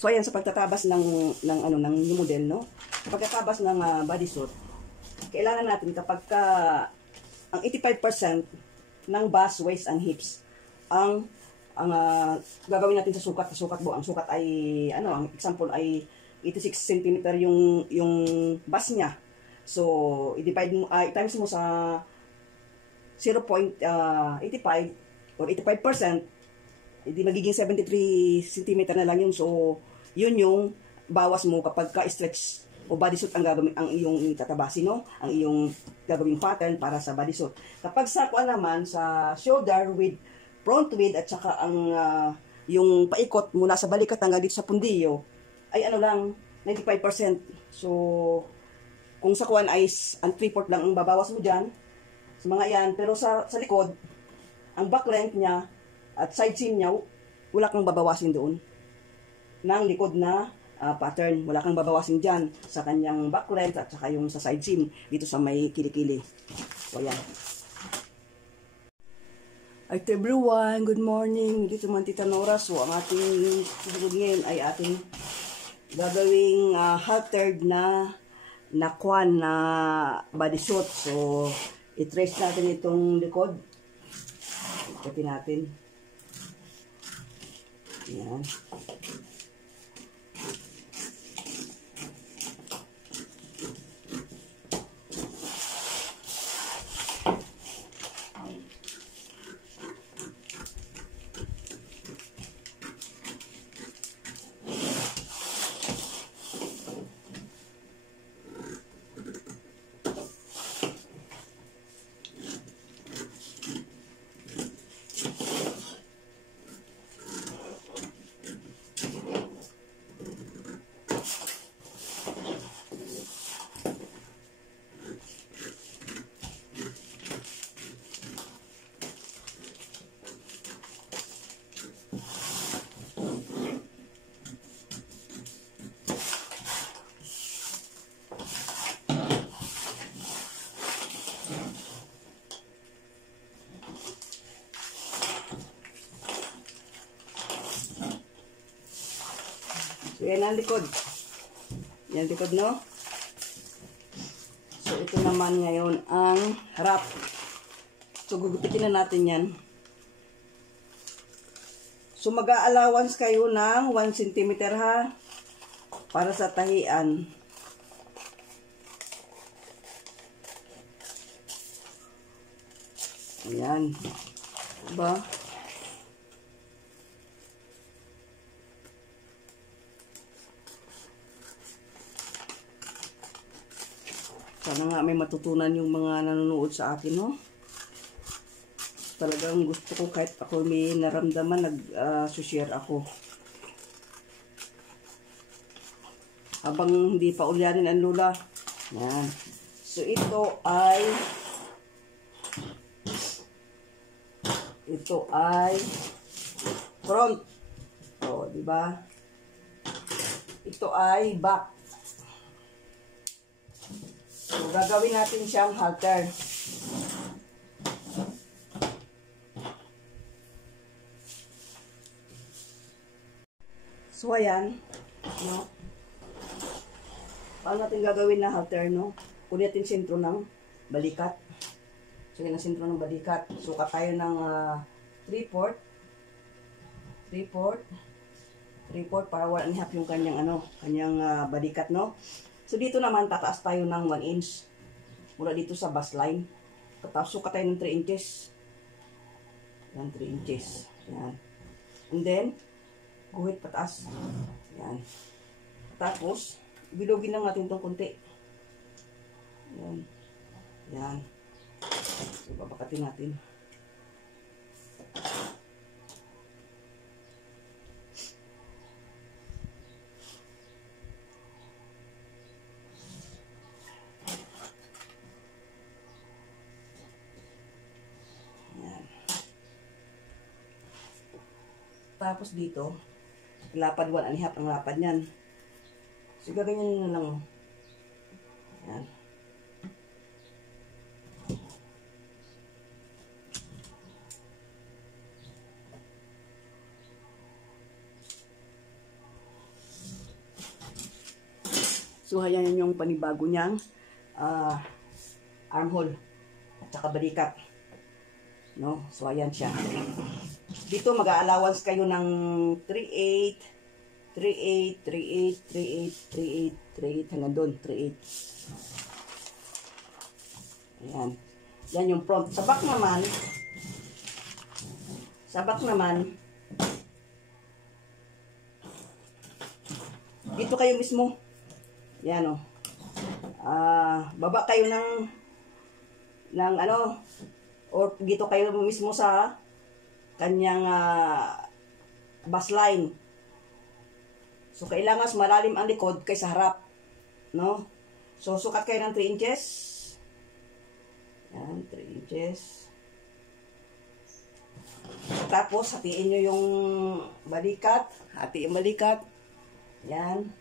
So ayan, sa pagtatabas ng new model, no? Sa pagtatabas ng bodysuit, kailangan natin kapag ang 85% ng bust, waist, and hips ang gagawin natin sa sukat. Ang sukat ay ang example ay 86 cm yung bust niya. So i-divide mo, i-times mo sa 0.85 or 85%, hindi magiging 73 cm na lang yun. So yun yung bawas mo kapag ka-stretch o bodysuit ang gagawin, ang iyong tatabasin, no? Ang iyong gagawing pattern para sa bodysuit. Kapag sa kuan naman, sa shoulder with front width at saka ang yung paikot mula sa balikat hanggang dito sa pundiyo ay lang 95%. So kung sa kuan ay ang 3/4 lang ang babawas mo diyan sa mga yan, pero sa likod ang back length niya at side seam niya wala kang babawasin doon ng likod na pattern. Wala kang babawasin dyan sa kanyang back length at saka yung sa side seam dito sa may kilikili. So ayan. Ay everyone, good morning. Dito man Tita Nora. So ang ating susunod ngayon ay ating gagawing haltered na kwan na bodysuit. So i-trace natin itong likod. Ikatin natin. Ayan. So, yan ang likod. Yan likod, no? So, ito naman ngayon ang harap. So, gugupitin na natin yan. So, mag-a-allowance kayo ng 1 cm ha. Para sa tahian. Ayan. Diba? Sana nga may matutunan yung mga nanonood sa akin, no? Talagang gusto ko kahit ako may naramdaman, nag-share ako. Habang hindi pa ulyanin ang lula. Yan. So, ito ay front. O, diba? Ito ay back. So, gagawin natin siyang halter. So, ayan. No? Paano natin gagawin na halter, no? Kunin natin sentro ng balikat. So, yan ang sentro ng balikat. Sukat tayo ng 3/4. 3/4 para 1.5 yung kanyang, balikat, no? So, dito naman, tataas tayo ng 1 inch. Mula dito sa bust line. Tapos, sukat tayo ng 3 inches. Yan, 3 inches. Yan. And then, guhit pataas. Yan. Tapos, bilogin lang natin itong konti. Yan. Yan. So, babakatin natin. Tapos dito, lapad 1.5 ang lapad niyan. So, gaganyan na lang. Yan. So, ayan yung panibago niyang armhole at saka balikat. No? So, ayan siya. Dito, mag-a-allowance kayo ng 3/8, 3/8, 3/8, 3/8, 3/8, 3/8, hanggang doon, 3/8. Ayan. Yan yung front. Sa back naman, dito kayo mismo. Yan o. Baba kayo ng ano, or dito kayo mismo sa kanyang bus line. So, kailangan mas malalim ang likod kaysa harap. No? So, sukat kayo ng 3 inches. Yan, 3 inches. Tapos, hatiin nyo yung balikat. Hatiin yung balikat. Yan.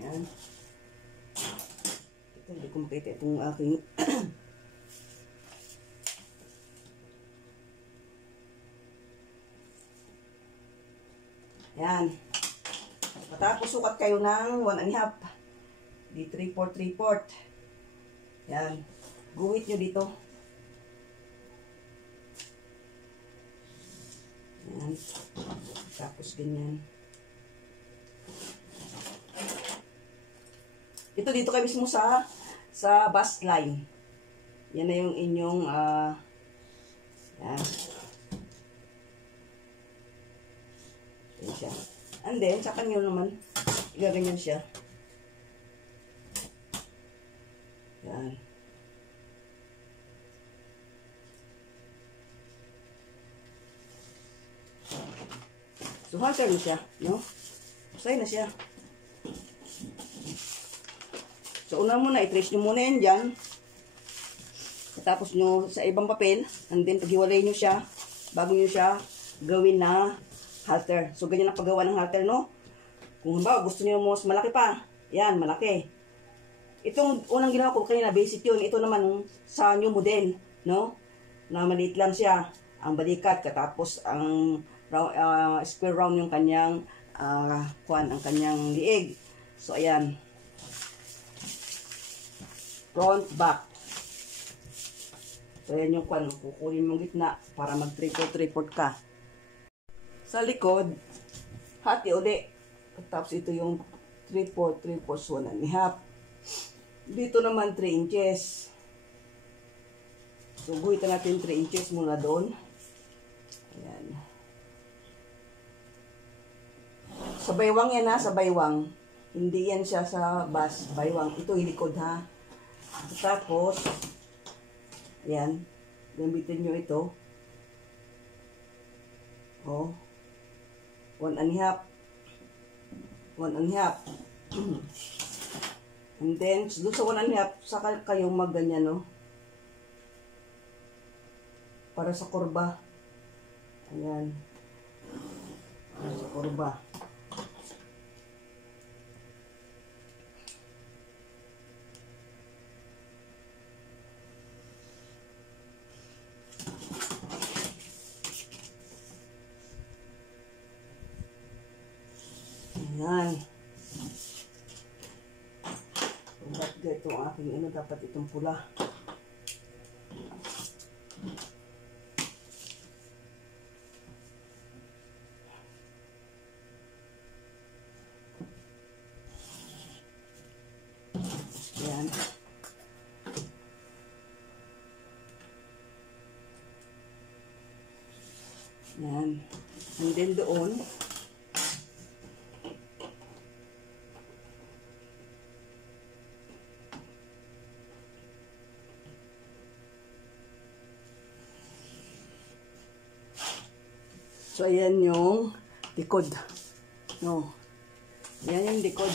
Yan. Ito, hindi ko makita itong aking yan. Tapos sukat kayo ng 1.5. Di 3/4, 3/4. Yan. Guhit nyo dito. Yan. Tapos ganyan. Ito dito kayo mismo sa bus line. Yan na yung inyong yan. Yan siya. And then, sa kanyo naman, igaganyan siya. Yan. So, halter na siya, no? Usay na siya. So, una muna, i-trace nyo muna yan dyan. Tapos nyo sa ibang papel, and then paghiwalay nyo siya, bago nyo siya gawin na halter. So, ganyan ang paggawa ng halter, no? Kung halimbawa, gusto nyo mas malaki pa, yan, malaki. Itong unang ginawa ko kanina, basic yun. Ito naman sa new model, no? Na maliit lang siya, ang balikat, katapos ang square round yung kanyang ang kanyang liig. So, ayan. Front, back. So, ayan yung kukunin mong gitna para mag 3/4 ka. Sa likod, hati uli. Tapos ito yung 3/4, 1.5. Dito naman 3 inches. So, guhitan natin 3 inches muna doon. Ayan. Sa baywang yan ha, sa baywang. Hindi yan siya sa bus, baywang. Ito yung likod ha. Tapos, ayan. Gamitin nyo ito. Oh. 1.5. 1.5. And then, doon sa 1.5, saka kayong magganyan, no? Para sa kurba. Ayan. Para sa kurba. Ayan. Ba't ito ang aking dapat itong pula. Ayan. Ayan. And then doon, so, ayan yung likod. No. Ayan yung likod.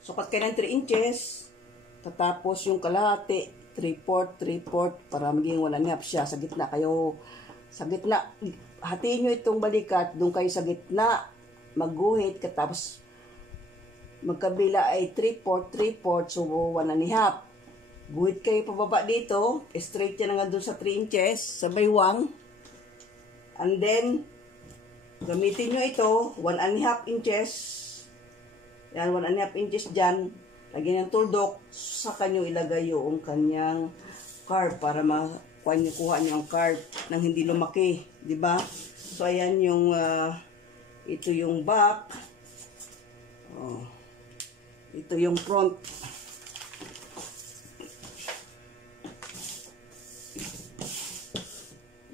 Sukat kayo ng 3 inches. Tatapos yung kalahati, 3/4, 3/4, para maging 1.5 siya. Sa gitna kayo, sa gitna, hatiin nyo itong balikat, doon kayo sa gitna, magguhit, katapos magkabila ay 3/4, 3/4, so 1.5. Guhit kayo pababa dito. Straight yan nga doon sa 3 inches sa baywang. And then, gamitin nyo ito, 1.5 inches. Yan, 1.5 inches dyan. Lagyan ng tuldok. Saka nyo ilagay yung kanyang carb para kuha nyo ang carb nang hindi lumaki. Diba? So, ayan yung, ito yung back. Oh. Ito yung front.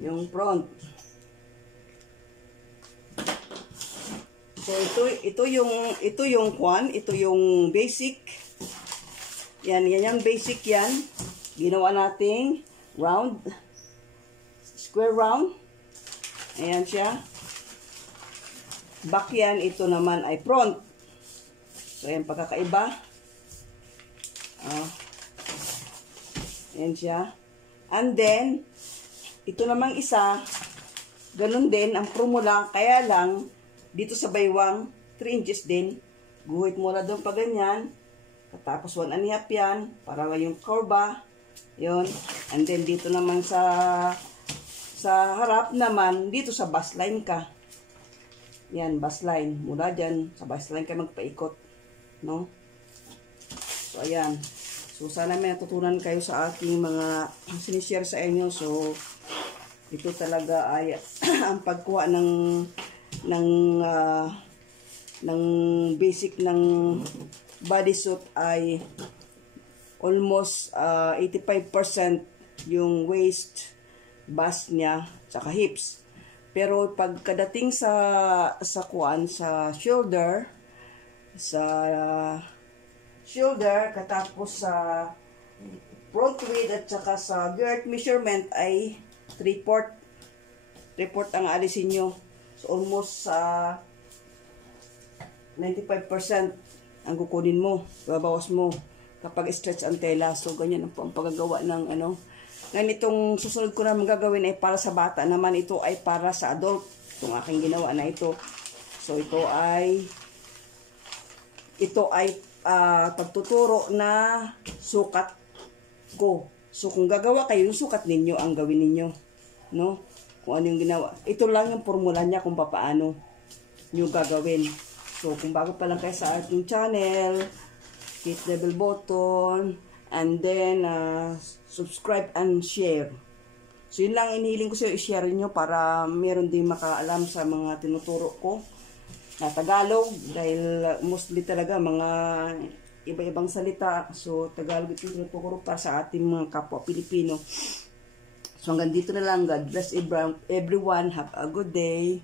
Yung front. So ito yung kwan, ito yung basic. Yan yung basic yan. Ginawa nating round, square round. Ayan siya. Back yan, ito naman ay front. So ayan pagkakaiba. Ayan siya. And then ito namang isa, ganun din, ang formula, kaya lang, dito sa baywang, 3 inches din, guhit mula doon pa ganyan, tapos 1.5 yan, para yung kurba, yun, and then dito naman sa harap naman, dito sa bus line ka, yan, bus line, mula dyan, sa bus line ka magpaikot, no? So, ayan. So, sana may natutunan kayo sa aking mga sinishare sa inyo. So, ito talaga ay ang pagkuha ng basic ng bodysuit ay almost 85% yung waist, bust niya, saka hips. Pero pagkadating sa shoulder, katapos sa front width at saka sa girth measurement ay 3/4 ang alisin nyo. So almost 95% ang kukunin mo, babawas mo kapag stretch ang tela. So ganyan ang paggagawa ng ano. Ngayon itong susunod ko na magagawin ay para sa bata naman, ito ay para sa adult. Itong aking ginawa na ito. So ito ay pagtuturo na sukat ko. So kung gagawa kayo, yung sukat ninyo ang gawin ninyo, no? Kung ano yung ginawa. Ito lang yung formula niya kung paano nyo gagawin. So kung bago pa lang kayo sa ating channel, hit the bell button, and then subscribe and share. So yun lang inihiling ko sa iyo, i-share nyo para meron din makaalam sa mga tinuturo ko na Tagalog, dahil mostly talaga mga iba-ibang salita. So Tagalog ito tinuturo para sa ating mga kapwa Pilipino. So hanggang dito na lang. God bless everyone. Have a good day.